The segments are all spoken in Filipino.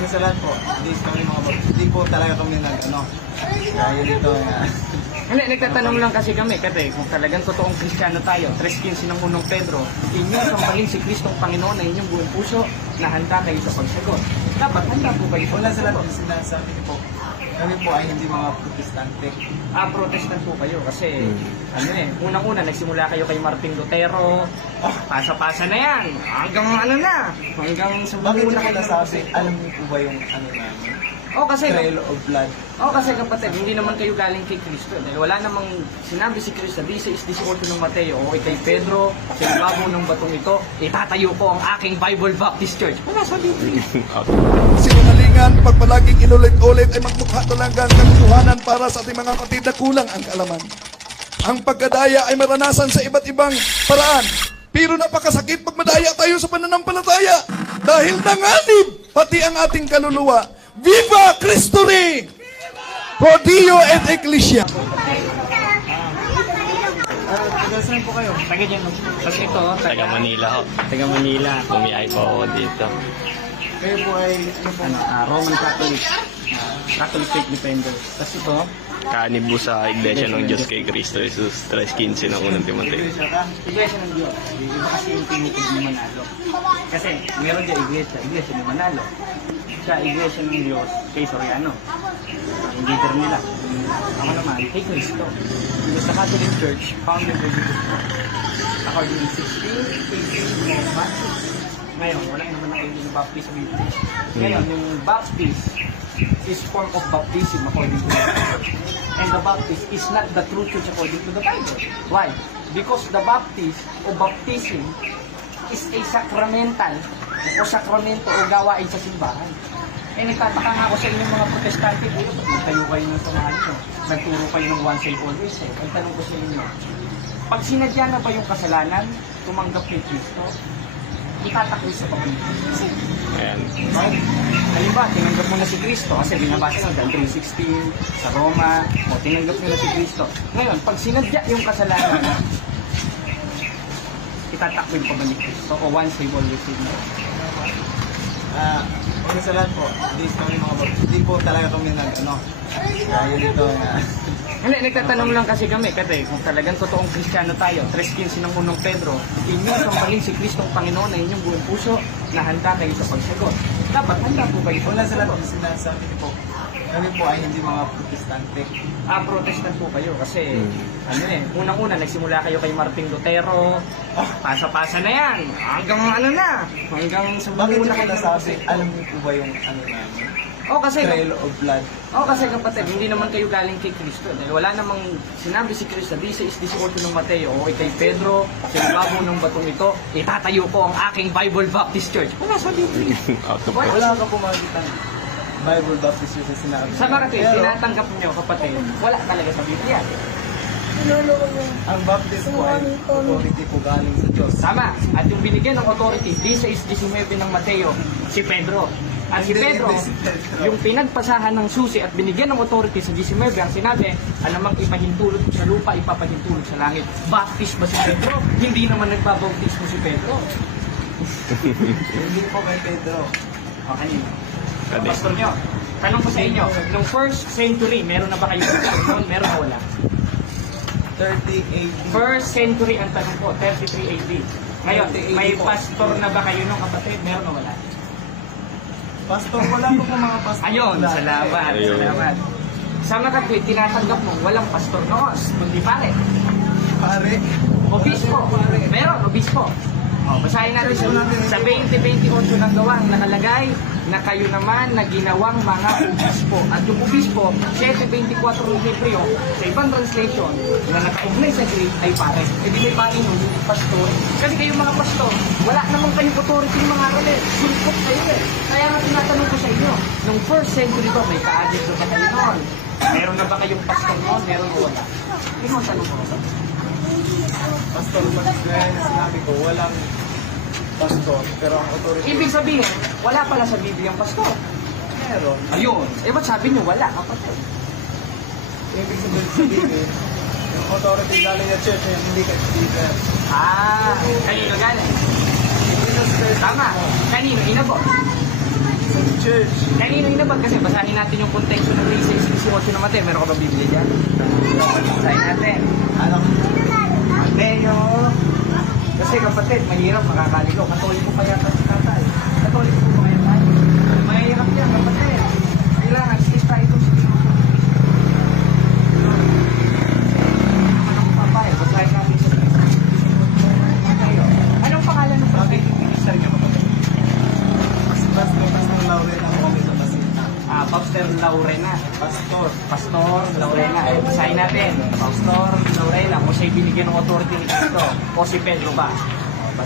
una sa lahat po, hindi kami mga bab- hindi po talaga kami nag, ano, kaya dito, uh, Hindi, nagtatanong lang kasi kami, kasi kung talagang totoong Kristiyano tayo, 3.15 ng unong Pedro, inyong sambalin si Kristong Panginoon na inyong buong puso na handa kayo sa pagsagot. Dapat handa po kayo. Sa una sa lahat sinasabi ko po, kami po ay hindi mga protestante. Ah, protestant po kayo kasi, ano eh, unang-una nagsimula kayo kay Martin Lutero, oh, pasa-pasa na yan, hanggang ano na, hanggang sa Bakit na kayo nasabi, alam niyo po ba yung ano namin? Oh, kasi, Trail of blood. oh, kasi kapatid, hindi naman kayo galing kay Kristo. Dahil wala namang sinabi si Kristo, di sa 18 ng Mateo, o kay Pedro, sa ibabaw ng batong ito, itatayo ko ang aking Bible Baptist Church. Wala sa Biblia. Sinungalingan, pag palaging inulit-ulit ay magmukha talagang katotohanan para sa ating mga kapatid na kulang ang kaalaman. Ang pagkadaya ay maranasan sa iba't ibang paraan. Pero napakasakit pag madaya tayo sa pananampalataya. Dahil nanganib pati ang ating kaluluwa. Viva Cristo Rey! Pro Dio et Ecclesia. Ah, taga saan po kayo? Taga dyan. Tapos ito, Taga Manila ho. Taga Manila. Bumiyahe po ako dito. Kayo po ay, ano Ano, ah, Roman Catholic. Catholic Faith Defender. Tapos ito, Kaanib po sa Iglesia ng Diyos kay Cristo Jesus 3.15 ng unang Timoteo. iglesia ka? Iglesia ng Diyos. Iba kasi yung tinitid ni Manalo. Kasi meron dyan iglesia, iglesia ni Manalo. Siya, iglesia ng Diyos kay Soriano. Ang leader nila. Ako naman, kay. Because the Catholic Church, founded by Jesus Christ. According to 16, 18, of Baptist. Ngayon, wala naman ako yung baptist sa Biblia. Ngayon, yung baptist is form of baptism according to the Bible. And the baptist is not the true church according to the Bible. Why? Because the baptist o baptism is a sacramental o sakramento o gawain sa simbahan. Eh nagtataka nga ako sa inyong mga protestante ba't nagtayo kayo ng samahan nyo? Nagturo kayo ng one save always eh. Ang tanong ko sa inyo, pag sinadya na ba yung kasalanan, tumanggap kay Kristo, itatakbo sa pag-ibig. Ayan. Right? Halimbawa, tinanggap mo na si Kristo kasi binabasa ng John 3.16 sa Roma, o tinanggap mo na si Kristo. Ngayon, pag sinadya yung kasalanan, itatakbo pa ba ni Kristo o once always save na? Ah, una sa lahat po, hindi kami mga hindi po talaga kami nag, ano, kaya dito, uh, Hindi, nagtatanong lang kasi kami, kasi kung talagang totoong Kristiyano tayo, 3.15 ng unong Pedro, inyong sambalin si Kristong Panginoon na inyong buong puso na handa kayo sa pagsagot. Dapat handa po kayo. Una sa lahat sinasabi ko po, kami po ay hindi mga protestante. Ah, protestant po kayo kasi ano eh, unang-una nagsimula kayo kay Martin Lutero, oh, pasa-pasa na yan, hanggang ano na, hanggang sa Bakit na kayo nasabi, alam niyo po ba yung ano namin? Oh, kasi Trail of blood. Oh, kasi kapatid, hindi naman kayo galing kay Kristo. Dahil wala namang sinabi si Kristo, di sa 18 ng Mateo, o kay Pedro, sa ibabaw ng batong ito, itatayo ko ang aking Bible Baptist Church. Wala sa Biblia. Wala ka po makikita Bible Baptist yung sinabi. Sa kapatid, Pero, tinatanggap niyo kapatid, wala talaga sa Biblia. ang baptist po ay authority po galing sa Diyos. Tama. At yung binigyan ng authority, di sa 19 ng Mateo, si Pedro. At si Pedro, yung pinagpasahan ng susi at binigyan ng authority sa 19, ang sinabi, anumang ipahintulot sa lupa, ipapahintulot sa langit. Baptist ba si Pedro? Hindi naman nagbabautismo si Pedro. Hindi po kay Pedro. O, kanino? Kadi. Pastor nyo, tanong ko sa inyo, nung first century, meron na ba kayo noon? Meron na wala? 30 AD. First century ang tanong ko, 33 AD. Ngayon, 30 may po. pastor na ba kayo nung kapatid? Meron na wala? Pastor, wala po po mga pastor. Ayun, salamat, Ayun. salamat. Sa makatwid, tinatanggap mo, walang pastor noos, kundi pare. Pare. Obispo. Meron, obispo. O, basahin natin sa, sa 20-28 ng gawang nakalagay na kayo naman na ginawang mga obispo. At yung obispo, 7-24 ng Hebreo, sa ibang translation, na nakaugnay sa Greek ay pare. Hindi may pare nun, pastor. Kasi kayo mga pastor, wala naman kayong authority ng mga aralin. Sulpot kayo eh. Kaya nga tinatanong ko sa inyo, nung first century ba, may kaagit ba kayo noon? Meron na ba kayong pastor noon? Meron o wala? Ang tanong ko. Pastor, pag na sinabi ko, walang pastor. Pero ang authority Ibig sabihin, wala pala sa Biblia ang pastor. meron. Ayun. Eh, ba't sabi niyo wala? Kapatid. Ibig sabihin sabihin, yung authority galing sa church yung hindi ka speaker. Ah, kanino galing? Na. Tama. Kanino? Inabot. Church. Kanino inabag kasi basahin natin yung konteksto ng 3.16 na Mateo. Meron ka ba Biblia dyan? Basahin natin. Ano? Mateo. Kasi kapatid, mahirap makakaligaw. Katoliko pa yata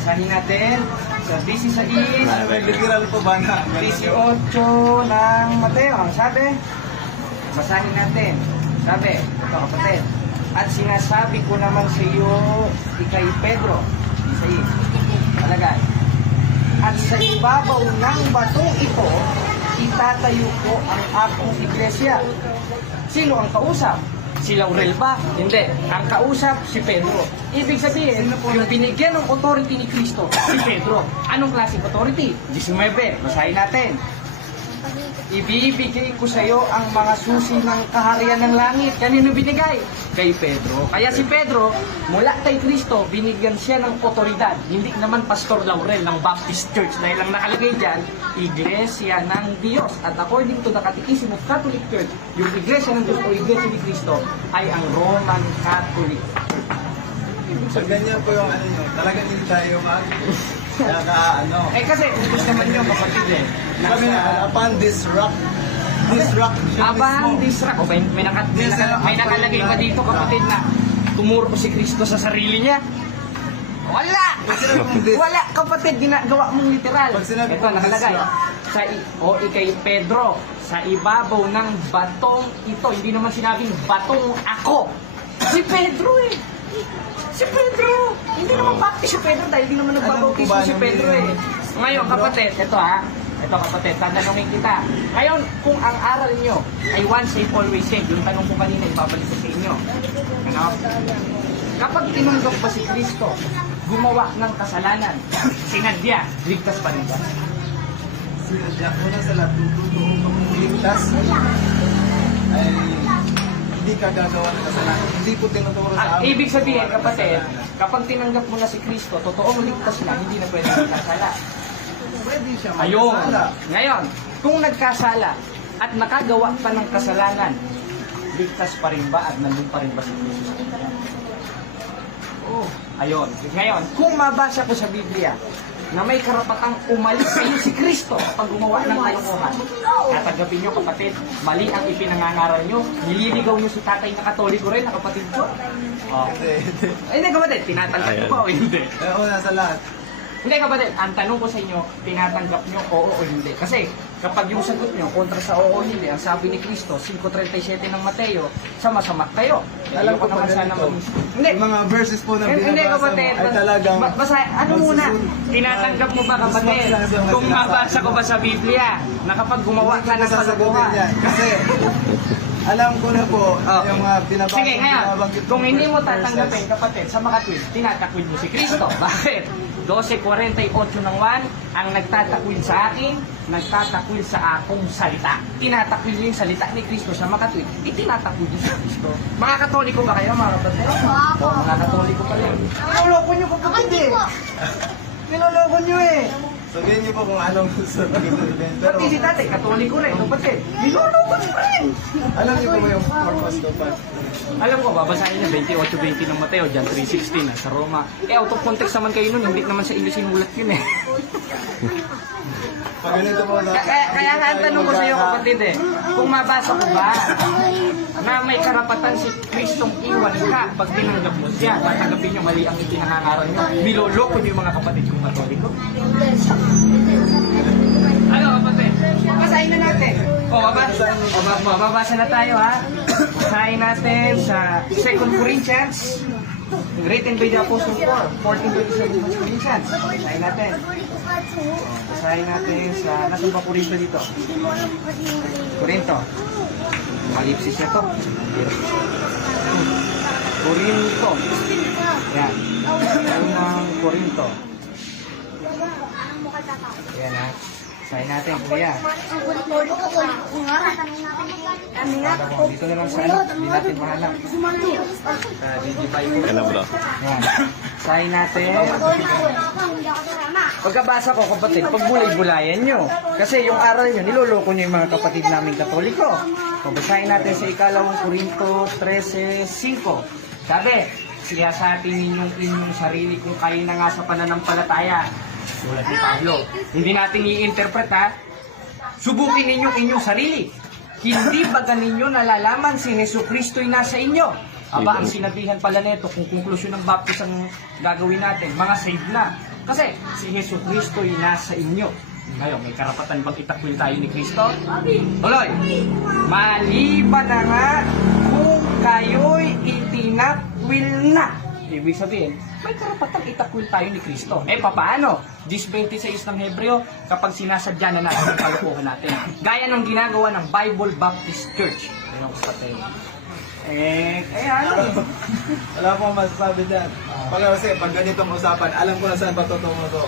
basahin natin. Sa 16. May literal po ba na? 18 ng Mateo. Ang sabi? Basahin natin. Sabi, ito kapatid. At sinasabi ko naman sa iyo, ikay Pedro. Isa Palagay. At sa ibabaw ng batong ito, itatayo ko ang akong iglesia. Sino ang kausap? Si Laurel ba? Hindi. Ang kausap, si Pedro. Ibig sabihin, yung binigyan ng authority ni Kristo, si Pedro. Anong klaseng authority? 19. Basahin natin. Ibibigay ko sa iyo ang mga susi ng kaharian ng langit. Kanino binigay? Kay Pedro. Kaya si Pedro, mula kay Kristo, binigyan siya ng otoridad. Hindi naman Pastor Laurel ng Baptist Church. Dahil ang nakalagay dyan, Iglesia ng Diyos. At according to the Catechism of Catholic Church, yung Iglesia ng Diyos o Iglesia ni Kristo ay ang Roman Catholic Church. So ganyan po yung ano nyo. Talagang hindi tayo mag... Naka ano. Eh kasi, gusto naman nyo kapatid eh. Kami na, upon this rock. This rock. Abang mismo. disra. O may, may, naka, may, naka, may nakalagay pa dito kapatid na tumuro si Kristo sa sarili niya. Wala! Pag sinabi mong this, Wala kapatid, ginagawa mong literal. Pag sinabi Ito nakalagay. Sa i- o ikay Pedro, sa ibabaw ng batong ito, hindi naman sinabing batong ako. Si Pedro eh. Si Pedro! Hindi naman baptist si Pedro dahil hindi naman nagbabautismo Alam ko ba si Pedro yun? eh. Ngayon kapatid, ito ha. Ito kapatid, tatanungin kita. Ngayon, kung ang aral nyo ay once saved, always saved, yung tanong ko kanina, ibabalik ko sa inyo. Ano? Kapag tinanggap ba si Kristo, gumawa ng kasalanan, sinadya, ligtas pa rin ba? Sinadya ko na sa lahat. Tututuong kang ligtas. Ay, hindi ka gagawa ng kasalanan. Hindi po tinuturo sa Ang amin. ibig sabihin, kapatid, kapag tinanggap mo na si Kristo, totoong ligtas na, hindi na pwede magkasala. Pwede siya Ayun. magkasala. Ngayon, kung nagkasala at nakagawa pa ng kasalanan, ligtas pa rin ba at nandun pa rin ba si kanya? Oh, ayun. Ngayon, kung mabasa ko sa Biblia na may karapatang umalis sa iyo si Kristo kapag gumawa ng kalokohan, tatanggapin nyo kapatid, mali ang ipinangangaral nyo, nililigaw nyo si tatay na katoliko rin, na kapatid ko. Oh. Hindi, hindi. Ay, hindi kapatid, tinatanggap nyo Ayan. ba o hindi? Eh, una sa lahat. Hindi kapatid, ang tanong ko sa inyo, tinatanggap nyo oo o hindi. Kasi kapag yung sagot nyo kontra sa oo o hindi, ang sabi ni Kristo, 5.37 ng Mateo, sama-sama kayo. Alam ko naman sana maging... Hindi, mga verses po na hindi, hindi binabasa mo kapatid. ay talagang... Ba- basa, ano muna, tinatanggap mo ba kapatid? Mga Kung mabasa ko ba sa Biblia, na kapag gumawa Hindi ka ng yan. Kasi, alam ko na po, Okay. yung mga binabasa Sige, ngayon, binabanggit kung hindi mo tatanggapin, kapatid, sa makatwid, tinatakwid mo si Kristo. Bakit? 12.48 ng 1, ang nagtatakwil sa akin, nagtatakwil sa akong salita. Tinatakwil yung salita ni Kristo sa makatwid, itinatakwil niyo si Kristo. Mga katoliko ba kayo, mga kapatid? Oo, mga katoliko pa rin. Niloloko niyo kapatid eh. Niloloko niyo eh. Sabihin niyo po kung anong gusto sabihin. Pero, Pati si tatay, katoliko rin, kapatid. Niloloko niyo pa rin. alam niyo po ba yung purpose ko pa? Alam ko, babasahin niya 28-20 ng Mateo, John 3.16 na sa Roma. Eh, out of context naman kayo nun, hindi naman sa English sinulat yun eh. Pag ganito po na... kaya, kaya nga ang tanong ko sa iyo kapatid eh, kung mabasa ko ba na may karapatan si Kristong iwan ka pag tinanggap mo siya, tatanggapin niyo mali ang ipinangangaral niyo, niloloko niyo yung mga kapatid kong katoliko. Basahin na natin. O, babasa, o, ba- mababasa na tayo ha. Basahin natin sa 2 Corinthians, written by the Apostle Paul, 14 27 Corinthians. Basahin natin. Basahin natin sa, nasa ba Corinto dito? Corinto. Malipsis na to. Corinto. Yan. Unang Corinto. Yan ha. Sign natin, kuya. Dito na lang ano, hindi natin mahanap. Digify mo. Sign natin. Pagkabasa ko, kapatid, pag bulay-bulayan nyo. Kasi yung aral nyo, niloloko nyo yung mga kapatid naming katoliko. Pabasahin natin sa ikalawang Korinto 13.5. Sabi, siya sa atin ninyong inyong sarili kung kayo na nga sa pananampalataya. Sulat ni Pablo. Hindi natin i-interpret ha. Subukin ninyong inyong sarili. Hindi ba ninyo nalalaman si Yesu Kristo'y nasa inyo? Aba, ang sinabihan pala nito, kung konklusyon ng baptist ang gagawin natin, mga saved na. Kasi si Yesu Kristo'y nasa inyo. Ngayon, may karapatan bang itakwil tayo ni Kristo? Tuloy! Maliban na nga kung kayo'y itinakwil na. Ibig sabihin, may karapatan itakwil tayo ni Kristo. Eh, papaano? 10.26 ng Hebreo, kapag sinasadya na natin ang kalokohan natin. Gaya ng ginagawa ng Bible Baptist Church. Ano ko sa tayo? Eh, eh ano? Wala akong masasabi dyan. Pag kasi, pag ganitong usapan, alam ko na saan patutungo to.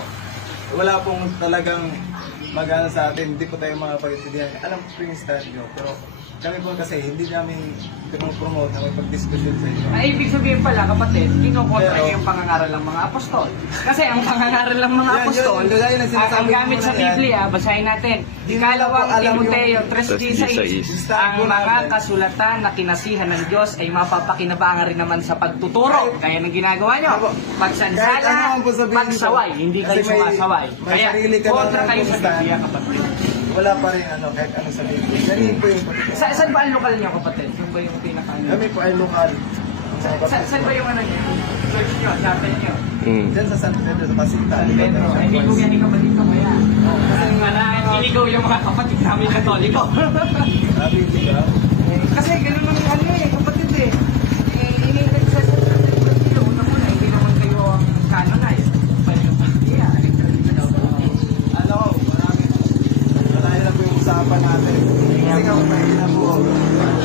Wala pong talagang magana sa atin, hindi po tayo mga pagkitidihan. Alam ko yung stand nyo, pero kami po kasi hindi namin promote na may pag-discussion sa inyo. Ay, ibig sabihin pala, kapatid, kinukontra Pero- niyo yung pangangaral ng mga apostol. Kasi ang pangangaral ng mga Yan, apostol, yun, yun, yun, ang, sinasabi gamit muna sa yan. Biblia, basahin natin. Hindi Ikalawang alam Timoteo yung- 3.16 Ang mga kasulatan na kinasihan ng Diyos ay mapapakinabangan rin naman sa pagtuturo. Kaya nang ginagawa nyo, Ako, kahit ano pagsansala, po sabihin pagsaway, hindi kayo kasi may- sumasaway. may Kaya sarili ka kontra kayo sa kung Biblia, kapatid. Wala pa rin ano, kahit ano sa Biblia. Ganun po yung patutungo. Sa, saan ba ang lokal nyo, kapatid? Yung ba yung pinaka ano? Kami po ay lokal. Sa Sa, saan ba yung ano nyo? Church nyo, chapel nyo? Mm. Diyan sa San Pedro, sa Pasinta. Pedro, ay hindi ko yan ikaw dito kaya. Oo, kasi Kasi nga na, inigaw yung mga kapatid namin katoliko. Sabi, hindi ka? Kasi ganun ang ano eh, kapatid. Eh, ini nagsasabi sa kayo, una muna, hindi naman kayo ang canonized. Pwede yung pagkiya, Ano ko, marami. Marami na po yung usapan natin. Kasi nga, may na po.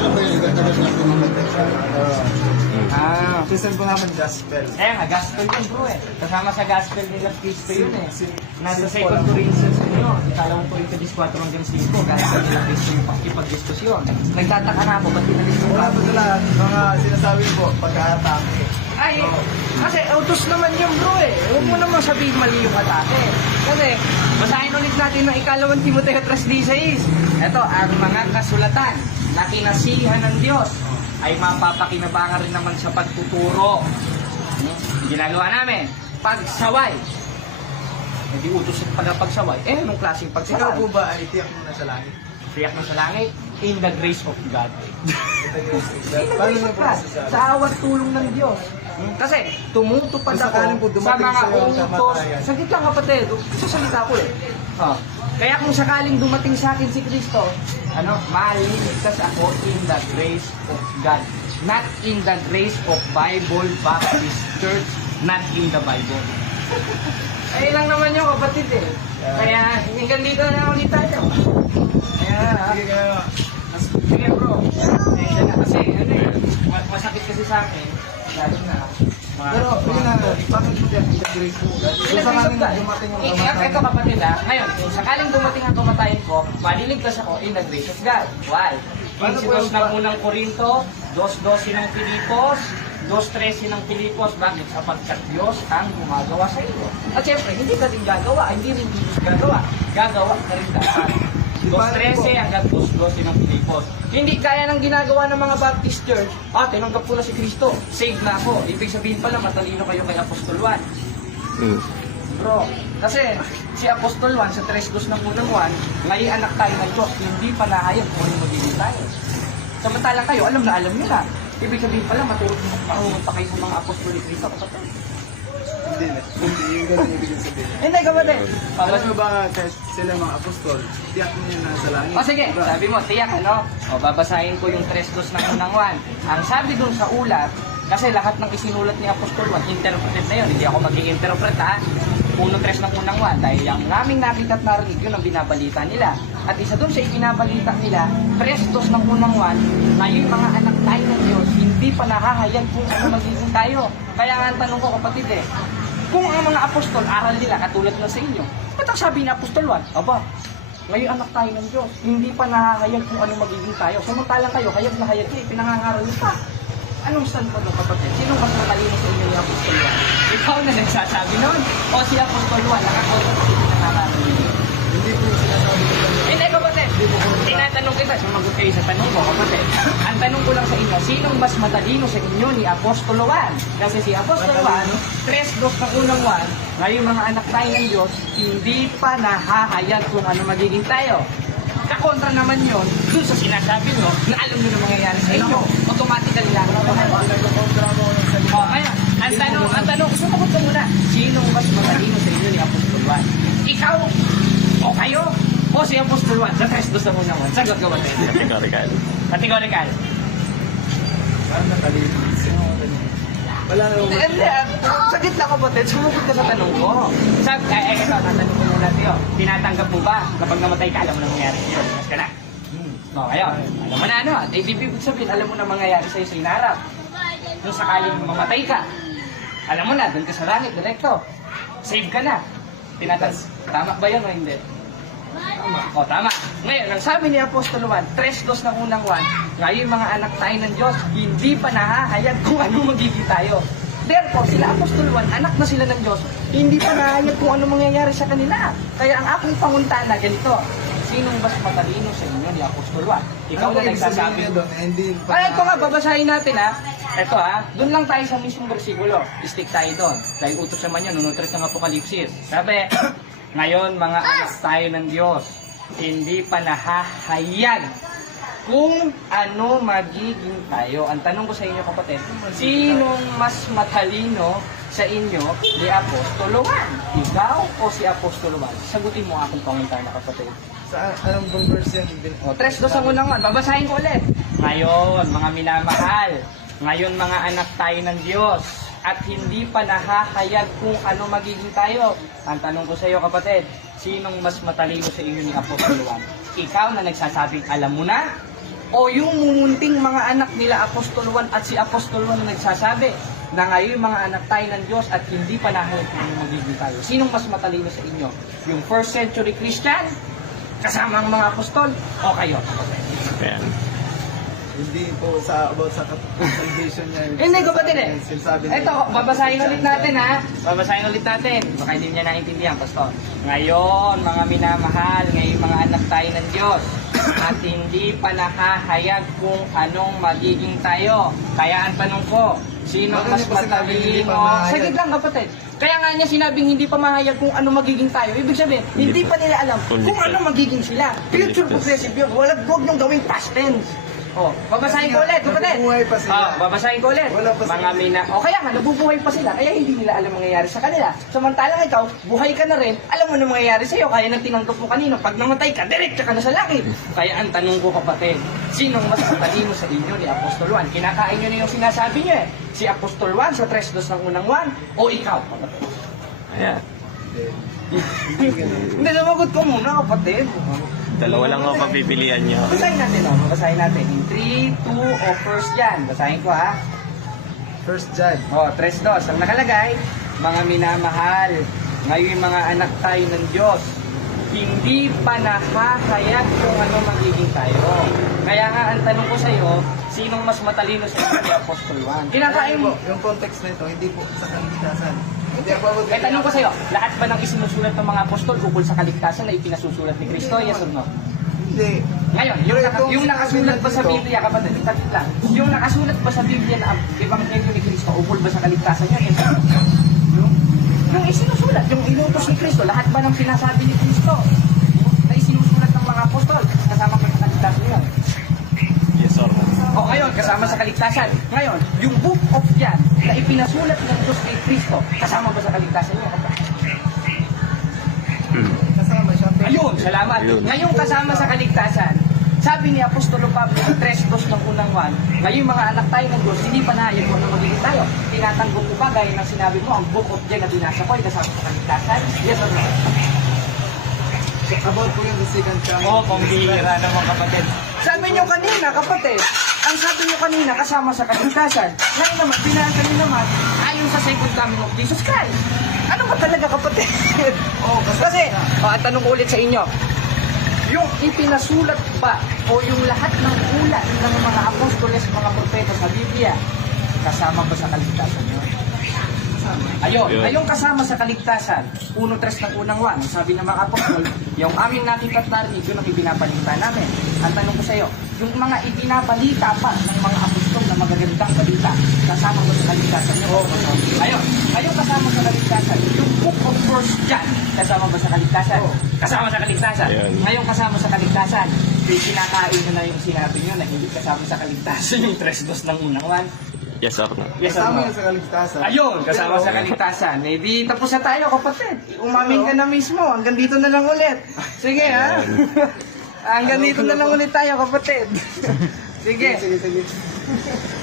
Ako yung nagkakaroon na po ng Po namin gospel. kaya nga, gospel yun bro eh. Kasama sa gospel nila Cristo yun eh. Nasa simple 2 lang. Corinthians ano, ikalawang Corinthians 4 hanggang 5, gospel nila Cristo yung pakipag-diskusyon. Nagtataka na ako, ba't pinalis mo Wala po sila, mga sinasabi ko, pagka-atake. Ay, kasi autos naman yung bro eh. Huwag mo naman sabihin mali yung atake. Kasi, basahin ulit natin ng ikalawang Timoteo 3.16. Ito, ang mga kasulatan na kinasihan ng Diyos ay mapapakinabangan rin naman sa pagtuturo. Hmm? Ginagawa namin, pagsaway. Hindi utos yung pagpagsaway. Eh, anong klaseng Ikaw pagsaway? po ba ay tiyak mo na sa langit? Tiyak mo sa langit, in the grace of God. Paano niyo po Sa masasabi? awat tulong ng Diyos. Hmm, Kasi tumutupad ako sa mga utos. Saglit lang kapatid, sasalita ko eh. Oh. Kaya kung sakaling dumating sa akin si Kristo, ano, maliligtas ako in the grace of God. Not in the grace of Bible Baptist Church, not in the Bible. Ayun lang naman yung kapatid eh. Kaya hanggang dito na ulit tayo. Kaya, Sige kayo. Sige bro, kasi ano eh, ma- masakit kasi sa akin, lalo na Pero, na, bakit po tiyak yung grace mo? Kung sakaling dumating yung Eh, kamatayan. Ito kapatid ha, ngayon, kung sakaling dumating ang kamatayan ko, maliligtas ako in the grace of God. Why? Paano po 22 yung- ng unang Korinto, 2.12 ng Pilipos, 2.13 ng Pilipos, bakit? Sapagkat Diyos ang gumagawa sa iyo. At syempre, hindi ka din gagawa, hindi rin Diyos gagawa. Gagawa ka rin dapat. 2.13 hanggang 2.12 ng Pilipos. Hindi kaya ng ginagawa ng mga Baptist Church, ah, tinanggap ko na si Kristo, saved na ako. Ibig sabihin pala, matalino kayo kay Apostol Juan. Mm. Bro, kasi si Apostol Juan sa 3.2 ng unang Juan, ngayon anak tayo ng Diyos, hindi pa nahayag kung ano magiging tayo. Samantalang kayo, alam na alam nyo na. Ibig sabihin pala, matulog marunong pa kayo sa mga apostol ni Cristo. kapatid. Hindi na. Hindi, yung ganun ibig sabihin. Hindi, kapatid. Alam mo ba, kahit sila mga apostol, tiyak yun na sa langit. O sige, Diba? sabi mo, tiyak ano? O babasahin ko yung 3.2 ng unang Juan. Ang sabi dun sa ulat, kasi lahat ng isinulat ni Apostol Juan, interpreted na yun. Hindi ako mag-i-interpret ha. 1.3 ng unang Juan, dahil yung naming nakita at narinig yun ang binabalita nila. At isa dun sa ibinabalita nila, 3.2 ng unang Juan, na yung mga anak tayo ng Diyos, hindi pa nahahayag kung ano magiging tayo. Kaya nga ang tanong ko kapatid eh, kung ang mga apostol, aral nila katulad na sa inyo, ba't ang sabi ni Apostol Juan? Aba, Ngayon anak tayo ng Diyos. Hindi pa nahahayag kung ano magiging tayo. Samantalang kayo, hayag na hayag kayo, pinangangaral niyo pa. Anong stand mo doon kapatid? Sino mas matalino sa inyo ni Apostol Juan? Ikaw na nagsasabi noon? O si Apostol Juan, nakakontra sa pinangangaral niyo? Hindi po sinasabi ko lang. Hindi kapatid, tinatanong kita, sumagot kayo sa tanong ko kapatid. Ang tanong ko lang sa inyo, sinong mas matalino sa inyo ni Apostol Juan? Kasi si Apostol Juan, tres dos ng unang Juan, ngayon mga anak tayo ng Diyos, hindi pa nahahayag kung ano magiging tayo. Kakontra naman yon dun sa sinasabi nyo na alam nyo na mangyayari sa inyo. Automatically lang. Oh, kaya, ang tanong, ang tanong, sumagot ka muna. Sinong mas matalino sa inyo ni Apostol Juan? Ikaw o kayo? O si Apostol Juan? Sa tres muna mo. Sagot ka ba tayo? Categorical. Categorical. Saan nakalito? Sino ang ganyan? Wala na naman. Hindi, ah, saglit lang kapatid. Sumagot ka sa tanong ko. Sab, eh, eh, ito, tatanong ko muna sa'yo. Tinatanggap mo ba kapag namatay ka, alam mo na mangyayari sa'yo? Mas ka na. Hmm. O, ngayon, alam mo na ano, at ibig sabihin, alam mo na mangyayari sa'yo sa inarap. Kung sakaling mamatay ka, alam mo na, doon ka sa langit, direkto. Save ka na. Tinatan Tama ba yun o hindi? O, tama. Ngayon, ang sabi ni Apostol Juan, tres dos ng unang Juan, ngayon mga anak tayo ng Diyos, hindi pa nahahayag kung ano magiging tayo. Therefore, sila Apostol Juan, anak na sila ng Diyos, hindi pa nahahayag kung ano mangyayari sa kanila. Kaya ang aking panguntana, ganito, sinong mas matalino sa inyo ni Apostol Juan? Ikaw Ano na nagsasabi ay, ito nga, babasahin natin ha. Ito ha, doon lang tayo sa mismong bersikulo. Stick tayo doon. Dahil utos naman yan, nunutris ng Apokalipsis. Sabi, ngayon mga anak tayo ng Diyos, hindi pa nahahayag kung ano magiging tayo. Ang tanong ko sa inyo kapatid, sinong mas matalino sa inyo ni Apostol Juan? Ikaw o si Apostol Juan? Sagutin mo akong pangunta na kapatid. Sa anong bang verse yan? O, tres dos ang unang one. Babasahin ko ulit. Ngayon, mga minamahal, ngayon mga anak tayo ng Diyos, at hindi pa nahahayag kung ano magiging tayo. Ang tanong ko sa iyo, kapatid, sinong mas matalino sa inyo ni Apostol Juan? Ikaw na nagsasabing alam mo na? O yung mumunting mga anak nila Apostol Juan at si Apostol Juan na nagsasabi na ngayon mga anak tayo ng Diyos at hindi pa nahayag kung ano magiging tayo? Sinong mas matalino sa inyo? Yung first century Christian? Kasama ang mga apostol? O kayo? Ayan. Hindi po sa about sa salvation niya. Hindi ko ba din eh? Sinasabi niya. Ito, babasahin ulit natin ha. Babasahin ulit natin. Baka hindi niya naintindihan, Pastor. Ngayon, mga minamahal, ngayon mga anak tayo ng Diyos, at hindi pa nakahayag kung anong magiging tayo. Kaya ang tanong ko, sino Bakit mas matalino? Saglit lang kapatid. Kaya nga niya sinabing hindi pa mahayag kung ano magiging tayo. Ibig sabihin, hindi pa nila alam kung ano magiging sila. Future progressive yun. Wala, huwag niyong gawing past tense. Oh, babasahin ko ulit, kapatid. Nabubuhay pa sila. Ah, babasahin ko ulit. Wala pa Mga sila. mina. O kaya nga, nabubuhay pa sila, kaya hindi nila alam mangyayari sa kanila. Samantalang ikaw, buhay ka na rin, alam mo na mangyayari sa'yo, kaya nang tinanggap mo kanino, pag namatay ka, diretso ka na sa langit. Kaya ang tanong ko kapatid, sinong mas matalino sa inyo ni Apostol Juan? Kinakain nyo na yung sinasabi nyo eh. Si Apostol Juan sa 3.2 ng unang Juan, o ikaw kapatid? Ayan. Hindi, sumagot ko muna kapatid. Dalawa lang ako papipilian niyo. Basahin natin o, basahin natin. In 3, 2, o first yan. Basahin ko ha. First John. O, 3-2. Ang nakalagay, mga minamahal, ngayon mga anak tayo ng Diyos, hindi pa nakakayag kung ano magiging tayo. Kaya nga, ang tanong ko sa iyo, sinong mas matalino sa inyo ni Apostol Juan? Kinakain mo. yung context na ito, hindi po sa kaligtasan. Hindi ako Eh, tanong ko sa iyo, lahat ba ng isinusulat ng mga apostol ukol sa kaligtasan na ipinasusulat ni Kristo? Yes or no? Hindi. Ngayon, yung, naka, yung nakasulat ba sa Biblia, kapatid, kapatid lang, yung nakasulat ba sa Biblia na ang Ebanghelyo ni Kristo, ukol ba sa kaligtasan niya? Yes or no? Yung, yung isinusulat, yung inutos ni Kristo, lahat ba ng sinasabi ni Kristo na isinusulat ng mga apostol, kasama ba sa kaligtasan niya? Yes or no? O ngayon, kasama sa kaligtasan. Ngayon, yung book of John na ipinasulat ng Diyos kay Kristo, kasama ba sa kaligtasan niya? Hmm. Kasama siya. Ayun, salamat. Ayun. Ngayong kasama sa kaligtasan, sabi ni Apostolo Pablo sa 3.2 ng unang one, ngayong mga anak tayo ng Diyos, hindi pa nahayag kung ano magiging tayo. Tinatanggol ko ba, gaya ng sinabi mo, ang book of John na binasa ko ay kasama sa kaligtasan? Yes or no? About po yung the second coming. Oo, pambihira naman kapatid. Sabi niyo kanina, kapatid, ang sabi niyo kanina kasama sa kaligtasan. Ngayon naman, binasa niyo naman, ayon sa second coming of Jesus Christ. Ano ba talaga kapatid? Oo, Kasi, oh, ang tanong ko ulit sa inyo, yung ipinasulat ba o yung lahat ng ulat ng mga apostoles, mga propeta sa Biblia, kasama ba sa kaligtasan nyo? Ayun, Yun. ayong kasama sa kaligtasan, 1.3 ng unang 1, sabi ng mga apostol, yung aming nakita at narinig, yun ang ibinabalita namin. Ang tanong ko sa iyo, yung mga ibinabalita pa ng mga apostol na magagandang balita, kasama ba sa kaligtasan nyo? Ayun, ayong kasama sa kaligtasan, yung book of First John, kasama ba sa kaligtasan? Kasama sa kaligtasan. Ayun. Ngayong kasama sa kaligtasan, di kinakain na yung sinabi nyo na hindi kasama sa kaligtasan yung 3.2 ng unang 1. Yes no? Yes, Kasama ano? yan sa kaligtasan. Ayun, kasama Pero, sa kaligtasan. Eh di tapos na tayo kapatid. Umamin ka na mismo. Hanggang dito na lang ulit. Sige ha. Hanggang dito na lang ulit tayo kapatid. Sige. Sige, sige. Thank you.